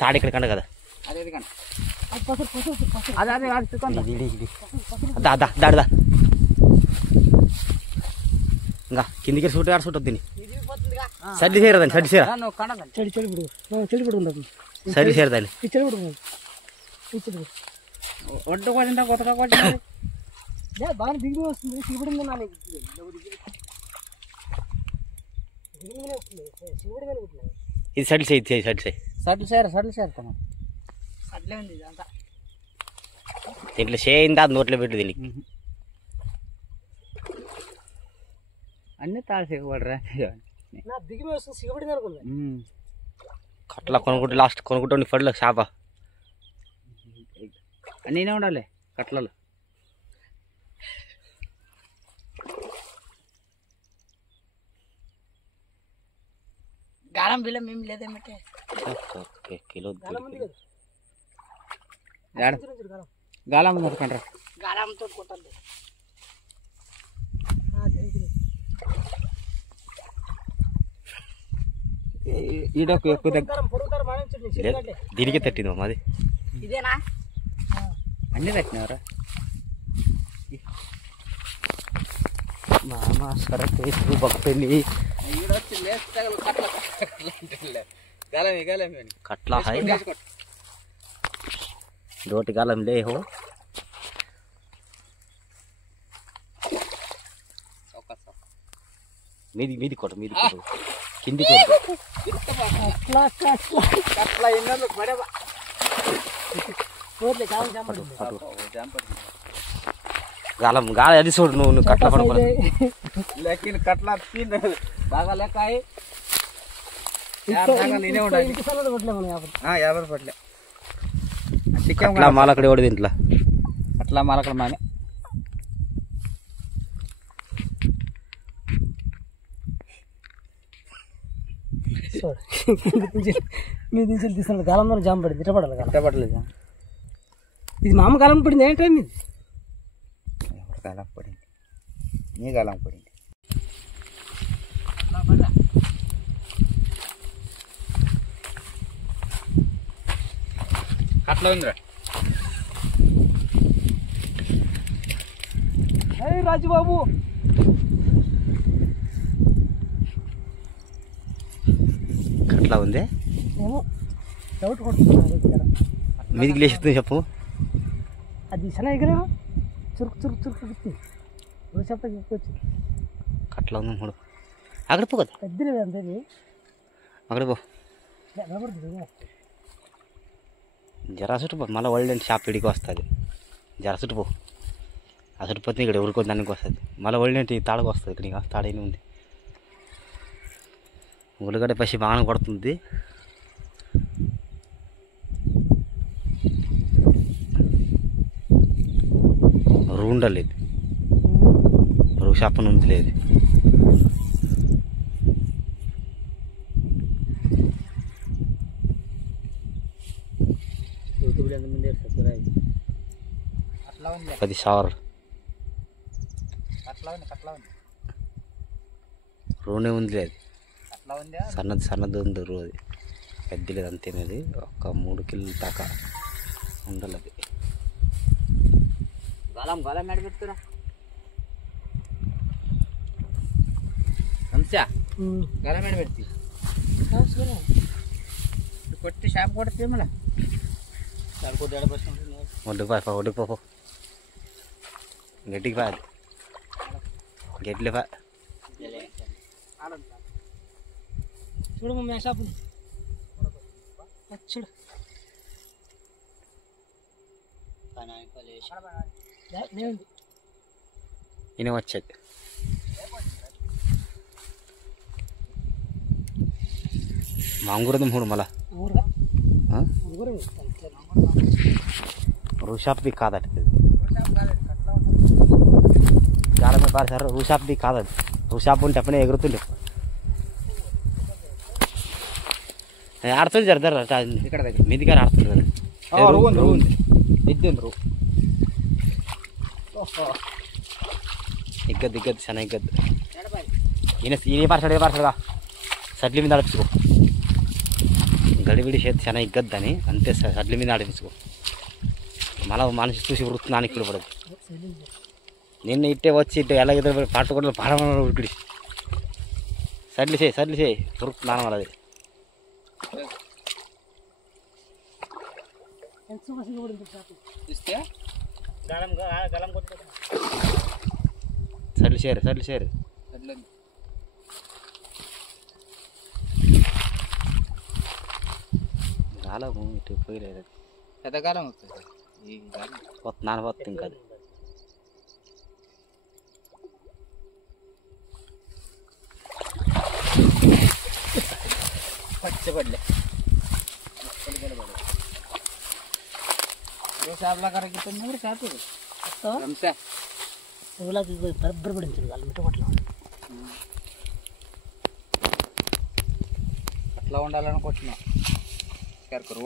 తాడు ఇక్కడ కండ కదా దాడుదా ఇంకా కిందికి సూట్ ఆడ సూట్ వద్దు సడ్డి చేరదండి సడ్డి చేర సడ్డి చేరదండి ఒడ్డు కొట్టిందా కొత్తగా కొట్టిందా బాగా దిగుడు వస్తుంది శివుడు ఇది సడ్లు చేయి సడ్లు చేయి సడ్లు చేరుతాను సడ్లే ఉంది ఇదంతా దీంట్లో చేయిందా నోట్లో పెట్టు దీనికి అన్నీ తాడు సిగబడరా నా దిగి వస్తుంది సిగబడింది అనుకున్నా కట్లా కొనుక్కుంటే లాస్ట్ కొనుక్కుంటే ఫడ్లో షాప అన్నీనే ఉండాలి కట్లలో గాలం బిల్లం ఏం లేదేమంటే కిలో గాలం కొట్టుకుంటారా గాలంతో కొట్టాలి ఈడొక ఎక్కువ దీనికి తట్టింది మాది ఇదేనా అన్నీ తట్టినవరా మామ సరే కేసు భక్తుని ఈడొచ్చి కట్లా హై రోటి గాలం లే హో మీది కొట్టు కింది కొట్టు గాలం గాలి అది చూడు నువ్వు కట్ల పడుకో లెక్కిన కట్ల బాగా లెక్క అయి 50 రూపాయలే అట్లా మాలకడ ఓడి దీంట్లో అట్లా మాలకడ మానే మీ దించి తీసుకున్నాడు గాలంలో జామ పడింది ఇట్టపడాలి ఇష్టపడలేదు ఇది మామ గాలం పడింది ఏంటో మీది గాలం పడింది నీ గాలం పడింది అట్లా ఉందిరా రాజుబాబు కట్లా ఉంది డౌట్ కొడుతున్నా మీదికి లేచి చెప్పు అది చాలా ఎగరా చురుకు చెప్పచ్చు కట్లా ఉంది మూడు అక్కడ పో కదా పెద్దలే అంతే అక్కడ పో జరా చుట్టు పో మళ్ళీ వరల్డ్ షాప్ ఇడికి వస్తుంది జరా చుట్టు పో ఆ చుట్టుపోతే ఇక్కడ ఊరుకో దానికి వస్తుంది మళ్ళీ వరల్డ్ తాడకు వస్తుంది ఇక్కడ తాడైన ఉంది ఉల్లిగడ్డ పసి బాగా కొడుతుంది ఉండలేదు రూ షాప్ ఉంది లేదు అట్లా ఉంది 10,000 అట్లా ఉంది రూనే ఉంది లేదు అట్లా ఉంది సన్నది ఉంది రూ అది పెద్ద లేదు అంతేనది ఒక 3 కిలోల దాకా ఉండాలి అది గాలం మేడ పెడుతురా అంశా గాలం మేడ పెడుతుంది కొట్టి షాప్ కొడితే మళ్ళీ ఒడ్డుకు పో గట్టికి పా గట్లే పా చూడు మమ్మీ షాప్ చూడు ఈయన వచ్చేది మాంగూరది మూడు మళ్ళా రూ షాప్ది కాదట గాలమే పారేసారు రూ షాప్ది కాదది రూ షాప్ ఉంటే అప్పుడే ఎగురుతుండే ఆడుతుంది జరదర ఇక్కడ దగ్గర మీది గారు ఆడుతుంది కదా ఇద్దరు ఇగ్గద్దు చాలా ఇగ్గద్దు ఈయన పార్సడు సడ్లీ మీద నడుపుకో గడిబిడి చేతి చాలా ఇగ్గద్దని అంతే సడ్ల మీద ఆడిపించుకో మళ్ళీ మనిషి చూసి వృత్తున్నానికి ఇప్పుడు పడదు నిన్న ఇట్టే వచ్చి ఇట్టే ఎలా ఎదురు పట్టుకుంటే పాడమని ఉడికిడి సడ్లు చేయి వృత్తున్నాను అది ఇస్తే సడ్లు చేరు అట్లా గాలము ఇటు పోయలేదు పెద్దకాలం వస్తుంది ఈ గాలం నానబోతుంది ఇంకా అది పచ్చబడలే ఏ చేపల కరగిస్తుంది చేప బరబ్బర్ పడింది వాళ్ళు మిట్టపట్ల అట్లా ఉండాలనుకుంటున్నా కరకరు